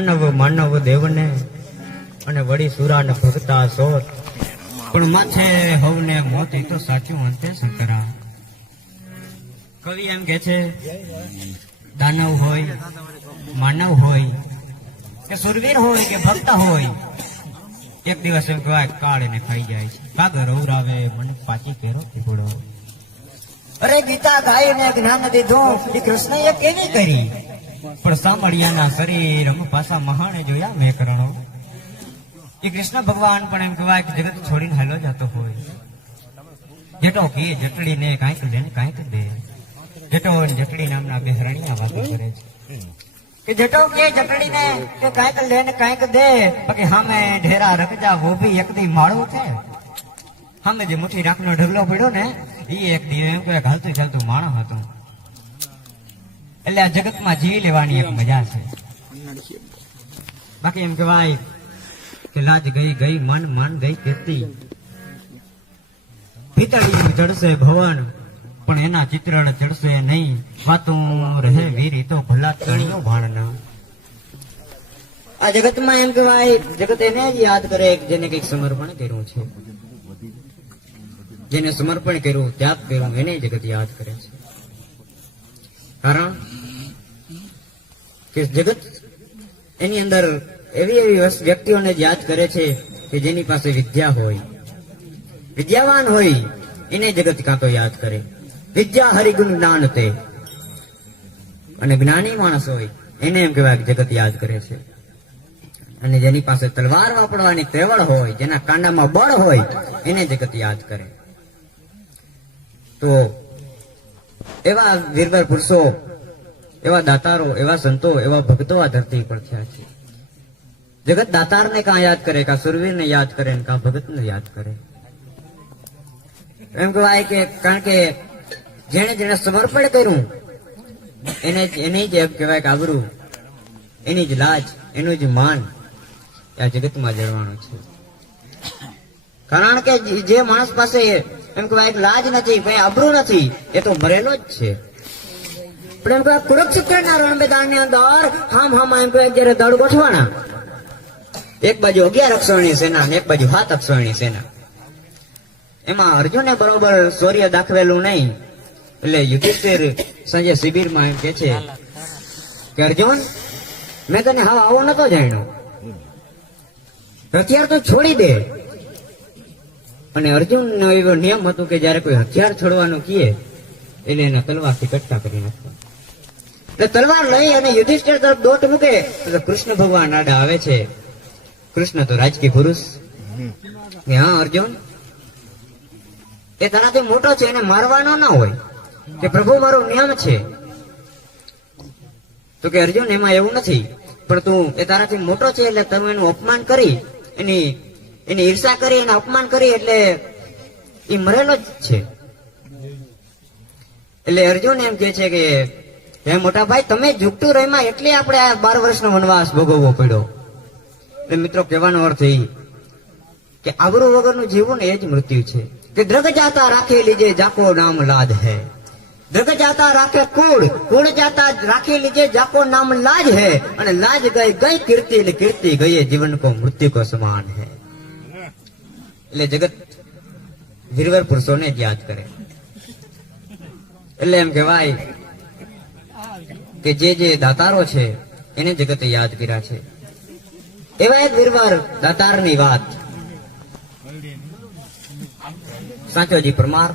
દાનવ માનવ દેવને અને વળી સુરા ને ભગતા સોત પણ માથે હવને મોત એ તો સાચું અંતે શંકરા. કવિ એમ કે છે દાનવ હોય માનવ હોય કે સુરવીર હોય કે ભક્ત હોય એક દિવસ એમ કહેવાય કાળ એને ખાઈ જાય છે. કાગર ઉરાવે મને પાછી કેરો પીપળો. અરે ગીતા ગાયને જ્ઞાન દીધું એ કૃષ્ણએ કેવી કરી પણ સાંભળિયાના શરીર પાછા મહાણે જોયા મેં કરણો. એ કૃષ્ણ ભગવાન પણ એમ કહેવાય કે જગત છોડીને હાલો જતો હોય. જેટો કે જટડીને કાંઈક દે ને કાંઈક દે. જેટો જટડી નામના બે હરણિયા વાતો કરે છે કે જેટો કે જટડીને કે કાંઈક લે ને કાંઈક દે બાકી સામે ઢેરા રકજા વો ભી એક દી માળું છે. સામે જે મુઠ્ઠી રાખનો ઢગલો પડ્યો ને એ એક દી એમ કે હાલતું ચાલતું માણસ હતું. એટલે આ જગતમાં જીવી લેવાની એક મજા છે. બાકી એમ કહેવાય કે લાજ ગઈ ગઈ મન મન ગઈ કીર્તિ. પિતાડી ચડશે ભવન પણ એના ચિત્રણ ચડશે નહીં. વાતું રહે વીરી તો ભલા તણીઓ ભાણના. આ જગતમાં એમ કહેવાય જગત એને જ યાદ કરે જેને કઈક સમર્પણ કર્યું છે. જેને સમર્પણ કર્યું ત્યાગ કર્યું એને જગત યાદ કરે છે. કારણ કે જગત એની અંદર એવી એવી વ્યક્તિઓને યાદ કરે છે કે જેની પાસે વિદ્યા હોય વિદ્યાવાન હોય એને જગત કાં તો યાદ કરે. વિદ્યા હરિગુણ જ્ઞાન તે અને જ્ઞાની માણસ હોય એને એમ કહેવાય જગત યાદ કરે છે. અને જેની પાસે તલવાર વાપરવાની તેવડ હોય જેના કાંડામાં બળ હોય એને જગત યાદ કરે. તો એવા વીરવાર પુરુષો એવા દાતારો એવા સંતો એવા ભક્તો આ ધરતી પર થયા છે. જગત દાતારને કાં યાદ કરે કાં સુરવીરને યાદ કરે ને કાં ભગતને યાદ કરે. એમ કહેવાય કે કારણ કે જેને જેને સમર્પણ કર્યું એને જ એમ કહેવાય કે આબરૂ એની જ લાજ એનું જ માન આ જગતમાં જળવાનું છે. કારણ કે જે માણસ પાસે એમ કહેવાય લાજ નથી ભાઈ આબરૂ નથી એ તો મરેલો જ છે. પણ એમ કહેવાય કુરુક્ષેત્રના રણ મેદાનની અંદર હામ એમ કહેવાય જયારે દળ ગોઠવાના એક બાજુ 11 અક્ષરની સેના અને એક બાજુ 7 અક્ષરની સેના. એમાં અર્જુને બરોબર શૌર્ય દાખવેલું નહીં એટલે યુધિષ્ઠિર સંજય શિબિરમાં એમ કે છે કે અર્જુન મેં તને હા આવો નતો જાણ્યો હથિયાર તો છોડી દે. અને અર્જુન એવો નિયમ હતો કે જયારે કોઈ હથિયાર છોડવાનું કહે એટલે એના તલવારથી કટકા કરી નાખવા. એટલે તલવાર લઈ અને યુધિષ્ઠિર તરફ દોટ મૂકે તો કૃષ્ણ ભગવાન આડા આવે છે. કૃષ્ણ તો રાજકીય પુરુષ કે હા અર્જુન એ તારાથી મોટો છે એને મારવાનો ના હોય કે પ્રભુ મારો નિયમ છે. તો કે અર્જુન એમાં એવું નથી પણ તું એ તારાથી મોટો છે એટલે તમે એનું અપમાન કરી એની ઈર્ષા કરી એનું અપમાન કરી એટલે એ મરેલો જ છે. એટલે અર્જુન એમ કે છે કે હે મોટા ભાઈ તમે ઝૂકતું રહીમાં એટલે આપણે આ 12 વર્ષનો વનવાસ ભોગવવો પડ્યો. એટલે મિત્રો કહેવાનો અર્થ એ કે આબરૂ વગરનું જીવવું ને એ જ મૃત્યુ છે. કે દ્રગ જાતા રાખે લીજે જાકો નામ લાદ હે. દ્રગ જાતા રાખે કુળ જાતા રાખે લીજે જાકો નામ લાજ હે. અને લાજ ગઈ કીર્તિ એટલે કીર્તિ ગઈ જીવન કો મૃત્યુ કો સમાન હે. એટલે જગત વીરવર પુરુષોને જ યાદ કરે. એટલે એમ કહેવાય કે જે દાતારો છે એને જગતે યાદ કર્યા છે. એવા એક વીરવાર દાતારની વાત સાચોજી પરમાર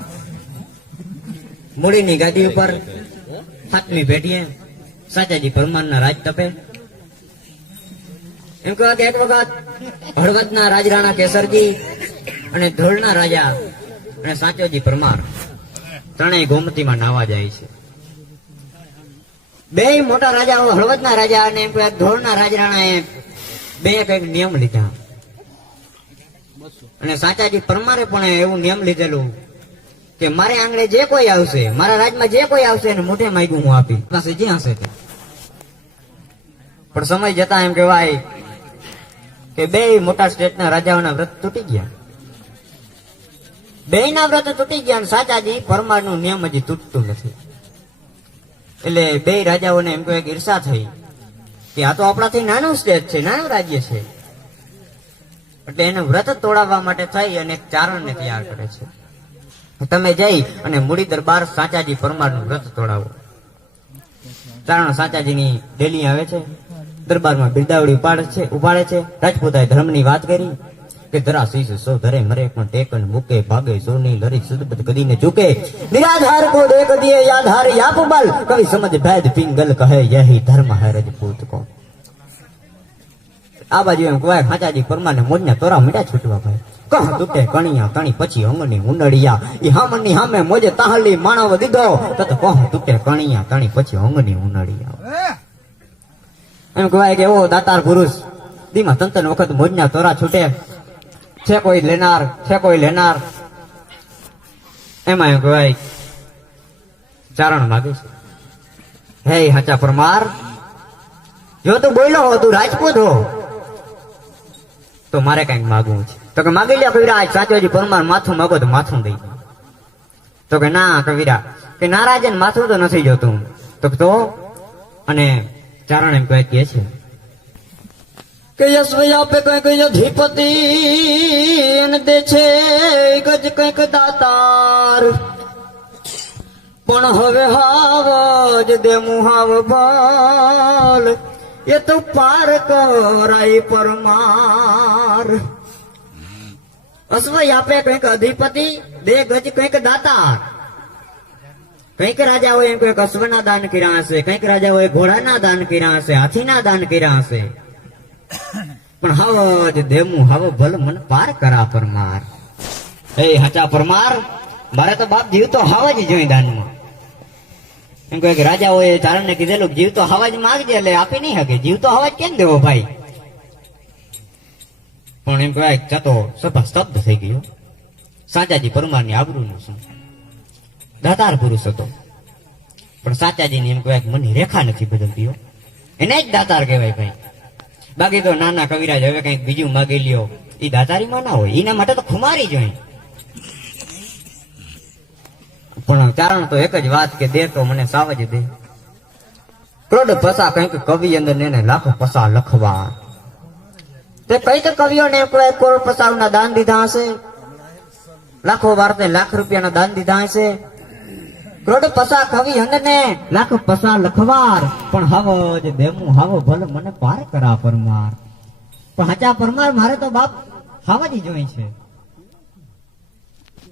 મૂળીની ગાદી ઉપર 7મી પેઢીએ સાચાજી પરમારના રાજ તપે. એમ કહેવાય કે એક વખત હળવદના રાજરાણા કેસરજી અને ધોળના રાજા અને સાચોજી પરમાર ત્રણેય ગોમતીમાં નાવા જાય છે. બે મોટા રાજાઓ હળવદના રાજા અને એમ કહેવાય ધોળના રાજરાણાએ બે કઈક નિયમ લીધા. અને સાચાજી પરમારે પણ એવું નિયમ લીધેલું કે મારે આંગણે જે કોઈ આવશે મારા રાજમાં જે કોઈ આવશે એને મોઢે માંગ્યું હું આપી પાસે જે હશે તે. પણ સમય જતા એમ કહેવાય કે બે મોટા સ્ટેટના રાજાઓના વ્રત તૂટી ગયા. બેયના વ્રત તૂટી ગયા અને સાચાજી પરમારનું નિયમ હજી તૂટતું નથી. એટલે બે રાજાઓને એમ કહેવાય ઈર્ષા થઈ કે આ તો આપણાથી નાનું સ્ટેજ છે, નાનું રાજ્ય છે, એટલે એને વ્રત તોડાવવા માટે થઈ અને એક ચારણને તૈયાર કરે છે. તમે જઈ અને મૂડી દરબાર સાચાજી પરમારનું વ્રત તોડાવો. ચારણ સાચાજીની ડેલી આવે છે, દરબારમાં બિરદાવડી ઉપાડે છે. રાજપૂતાએ ધર્મની વાત કરી કે ધરા શીશ સો ધરે મરે પણ ટેકન મૂકે ભાગે સોની લરી સુદબત કદીને ચૂકે નિરાધાર કો દેખ દિયે યાધાર યાપ બલ કવિ સમજ ભેદ પિંગલ કહે યહી ધર્મ હૈ રજપૂત કો. આ બાજુ એમ કહેવાય સાચાજી પરમારને મોજના તોરા મીઠા છૂટવા ભાઈ. કહ તૂટે કણિયા કણી પછી અંગની ઉંડળિયા ઈ હામની હામે મોજે તાહલી માણવ દીધો તત કહ તૂટે કણિયા કણી પછી અંગની ઉંડળિયા. એમ કહેવાય કે એવો દાતાર પુરુષ દીમાં તંતન વખત મોજના તોરા છૂટે છે, કોઈ લેનાર છે, કોઈ લેનાર. એમાં એમ કહેવાય ચારણ માગે છે, હે હાચા પરમાર, જો તું બોલો હો, તું રાજપૂત હો, તો મારે કઈક માગવું છે. તો કે માગી લે કવિરાજ. સાચોજી પરમાર માથું માગો તો માથું દઈ દે. તો કે ના કવિરા, કે નારાજન માથું તો નથી જોતું. તો અને ચારણ એમ કહે છે કે યશવયા પે કઈક અધિપતિ એને દે છે ગજ કઈક દાતાર, પણ હવે હાવ જ દે મુહાવ બાલ એ તો પાર કરાય પરમાર. અશ્વય આપે કઈક અધિપતિ, દે ગજ કઈક દાતાર. કઈક રાજાઓએ એમ કઈક અશ્વના દાન કર્યા હશે, કઈક રાજાઓએ ઘોડાના દાન કર્યા હશે, હાથીના દાન કર્યા હશે, પણ હાવ જ દેમું હાવ ભલ મન પાર કરા પરમાર. એ હાચા પરમાર, મારે તો બાપ જીવ તો હાવ જ જોઈ દાનમાં. એમ કહે કે રાજાઓએ ચારણને કીધેલું જીવ તો હવા જ માગજે, એટલે આપી નહીં શકે. જીવ તો હવા જ કેમ દેવો ભાઈ? પણ એમ કહેવાય ચતો સભા સ્તબ્ધ થઈ ગયો. સાચાજી પરમારની આબરૂનું શું? દાતાર પુરુષ હતો, પણ સાચાજીની એમ કહેવાય મનની રેખા નથી બદલતી. એને જ દાતાર કહેવાય ભાઈ. બાકી તો નાના કવિરાજ હવે કઈક બીજું માગી લ્યો, એ દાતારીમાં ના હોય. એના માટે તો ખુમારી જોઈએ. પણ ચારણ તો એક જ વાત કે દે તો મને સાવજ દે. ક્રોડ પસા કઈક કવિ અંદર ને લાખો પસા લખવા. તે કઈ તો કવિઓને કરોડ પસાના દાન દીધા હશે, લાખો વાર્તે લાખ રૂપિયાના દાન દીધા હશે. ક્રોડ પસા કવિ અંદર ને લાખ પસા લખવાર, પણ હાવ જ દેમું હાવ ભલ મને પાર કરા પરમાર. પણ હાચા પરમાર મારે તો બાપ હાવ જ જોઈ છે.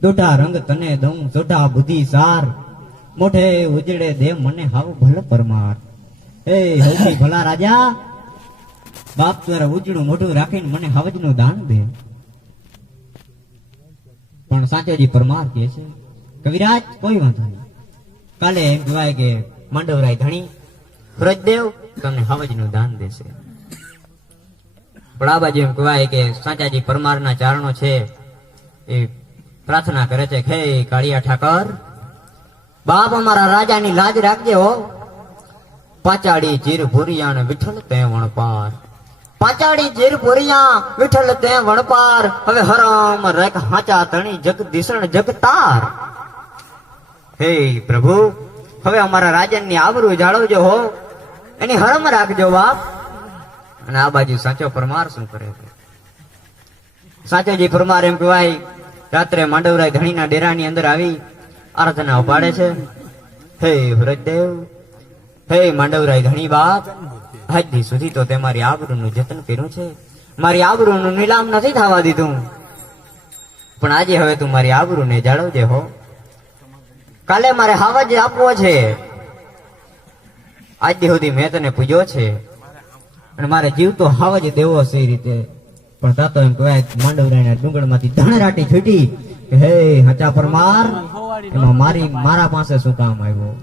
દોઢા રંગ તને દઉં સોઢા બુદ્ધિ સાર, મોઢે ઉજળે દે મને હાવ ભલ પરમાર. એ હવથી ભલા રાજા, બાપ તારા ઉજળું મોઢું રાખીને મને હાવજ નું દાન દે. પણ સાચોજી પરમાર કહે છે કવિરાજ કોઈ વાંધો નહીં, કાલે એમ કહેવાય કે માંડવરાય ધણી વ્રજદેવ તમને હાવજ નું દાન દેશે. પણ આ બાજુ એમ કહેવાય કે સાચાજી પરમારના ચારણો છે એ પ્રાર્થના કરે છે, હે કાળિયા ઠાકર, બાપ અમારા રાજાની લાજ રાખજે હો. પાંચાળી ચીર ભૂરિયા વિઠ્ઠલ તે વણપાર, પાંચાળી ચીર ભૂરિયા વિઠ્ઠલ તે વણપાર. હવે હરમ રેખ હાચા તણી જગદીશણ જગતાર. હે પ્રભુ, હવે અમારા રાજનની આબરૂ જાળવજો હો, એની હરમ રાખજો બાપ. અને આ બાજુ સાચો પરમાર શું કરે છે? સાચોજી પરમાર એમ કહેવાય રાત્રે માંડવરાય ધણીના ડેરાની અંદર આવી આરાધના ઉપાડે છે. હે વ્રજદેવ, હે માંડવરાય ધણી બાપ, આજથી સુધી તો તે મારી આબરૂનું જતન કર્યું છે, મારી આબરૂનું નીલામ નથી થવા દીધું, પણ આજે હવે તું મારી આબરૂને જાળવજે હો. કાલે મારે હાવજ આપવો છે, આજ સુધી મેં તને પૂજ્યો છે, અને મારે જીવ તો હાવજ દેવો છે એ રીતે. પણ તાતો એમ કહેવાય માંડવરાયના ડુંગરમાંથી ધણરાટી છૂટી. હે હાચા પરમાર, એમાં મારા પાસે શું કામ આવ્યો?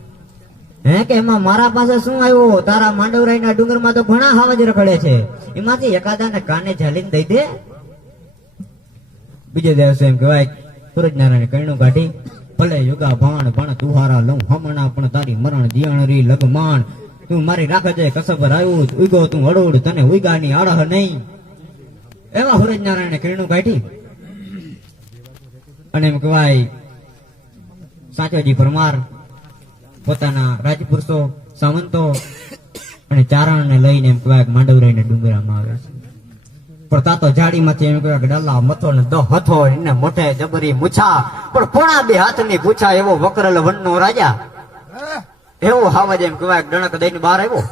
હે કે એમાં મારા પાસે શું આવ્યો? તારા માંડવરાયના ડુંગરમાં તો ઘણા હાવજ રખડે છે, એમાંથી એકાદાને કાને ઝાલીને દઈ દે. બીજે દિવસે એમ કહેવાય સૂરજનારાયણ કઈણું કાઢી, ભલે યુગા ભાણ ભણ તુહારા લઉં હમણાં, પણ તારી મરણ જીયણરી લગમાન. તું મારી રાખે છે કસબર આવ્યું, ઉગો તું હળોડ તને ઉગાની આળહ નહીં. એવા સૂરજનારાયણે કિરણું કાઢી અને એમ કહેવાય સાચોજી પરમાર પોતાના રાજપુરુષો સામંતો અને ચારણને લઈને એમ કહેવાય કે માંડવરાયને ડુંગરામાં આવે છે. પણ તા તો જાડીમાંથી એમ કહેવાય કે ડલ્લા મથો ને દો હથો એને મોઢે જબરી મૂછા, પણ પોણા 2 હાથની પૂછા, એવો વકરલ વનનો રાજા, એવો હાવજ એમ કહેવાય ડણક દઈને બહાર આવ્યો,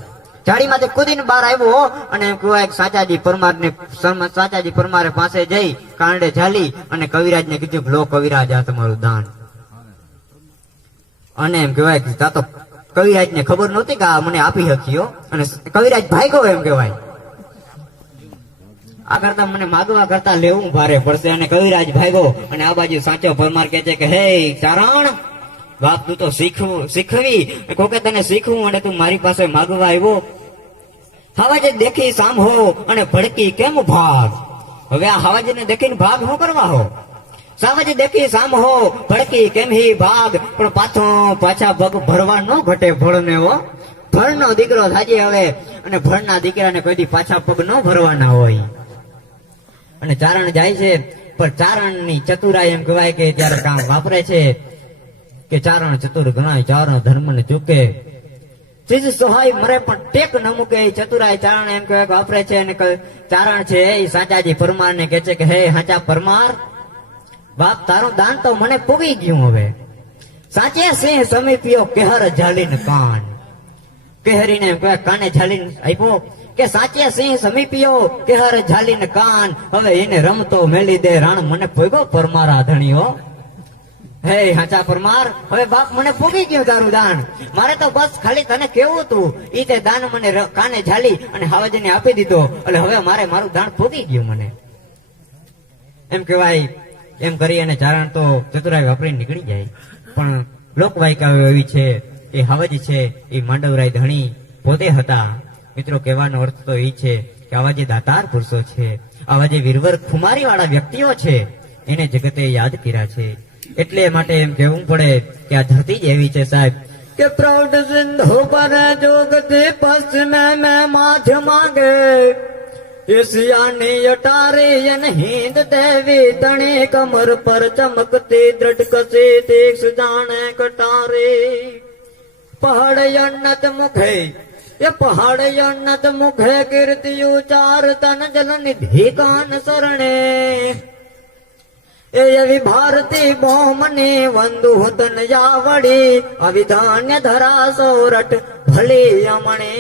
જાડીમાંથી કૂદીને બહાર આવ્યો. અને એમ કહેવાય કે સાચાજી પરમારે પાસે જઈ કાંડે ઝાલી અને કવિરાજને કીધું કે લો કવિરાજ આ તમારું દાન. અને એમ કહેવાય કે તા તો કવિરાજને ખબર નહોતી કે આ મને આપી શક્યો, અને કવિરાજ ભાગ્યો એમ કહેવાય. આ કરતા મને માગવા કરતા લેવું ભારે પડશે. અને કવિરાજ ભાગ્યો અને આ બાજુ સાચો પરમાર કહે છે કે હે ચારણ બાપ, તું તો શીખવી કોકે તને શીખવું અને તું મારી પાસે માગવા આવ્યો. હવાજે દેખી સામ હો અને ભડકી કેમ ભાગ. હવે આ હવાજને દેખીને ભાગ શું કરવા હો? સાવજ દેખી સામ હો ભડકી કેમ હી ભાગ. પણ પાછા પગ ભરવા ન ઘટે ભળને હો. ભળનો દીકરો થાજે હવે, અને ભળના દીકરાને કોઈ દી પાછા પગ ન ભરવાના હોય. અને ચારણ જાય છે, પણ ચારણની ચતુરાઈ એમ કહેવાય કે ત્યારે કામ વાપરે છે કે ચારણ ચતુર ગણાય, ચારણ ધર્મને ચૂકે, ચીજ સહાય મરે પણ ટેક ન મૂકે. ચતુરાઈ ચારણ એમ કહેવાય વાપરે છે. અને ચારણ છે એ સાચાજી પરમાર ને કે છે કે હે સાચા પરમાર બાપ, તારું દાન તો મને પૂગી ગયું. હવે સાચે સિંહ સમીપ્યો કેહર ઝાલીને કાન. કેહરીને એમ કહેવાય કાને ઝાલીને આપ્યો કે સાચે સિંહ સમીપ્યો કેહર ઝાલીને કાન. હવે એને રમતો મેલી દે રાણ, મને પૂગ્યો પરમારા ધણીઓ. હે હાચા પરમાર, હવે બાપ મને પૂગી ગયું તારું દાન. મારે તો બસ ખાલી તને કેવું હતું, ઈ તે દાન મને કાને ઝાલી અને હાવજને આપી દીધો, એટલે હવે મારું દાન પૂગી ગયું મને એમ કહેવાય. એમ કરી અને ચારણ તો ચતુરાઈ વાપરી નીકળી જાય. પણ લોકવાયકાઓ એવી છે, એ હાવજ છે એ માંડવરાય ધણી પોતે હતા. મિત્રો કહેવાનો અર્થ તો એ છે કે આવા જે દાતાર પુરુષો છે, આવા જે વીરવર ખુમારી વાળા વ્યક્તિઓ છે, એને જગતે યાદ કર્યા છે. એટલે માટે એમ કહેવું પડે કે આ ધરતી જ એવી છે સાહેબ કે પ્રૌઢ સિંધુ પર જોગતી પશ્ચિમે મેં માથ માંગે. એશિયાની અટારી અને હિન્દ દેવી તણી કમર પર ચમકતી દ્રઢ કસી તીક્ષ જાણે કટારી. પહાડ અન્નત મુખે એ પહાડ અન્નત મુખે કીર્તિ ઉચાર તન જલ નિધિ કાન શરણે. એ એવી ભારતી બોમની વંદુ તન યાવડી અવિધાન્ય ધરા સોરઠ ભલી અમણે.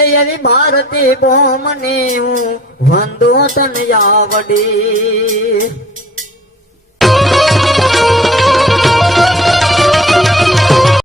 એ એવી ભારતી બોમની હું વંદુ તન યાવડી.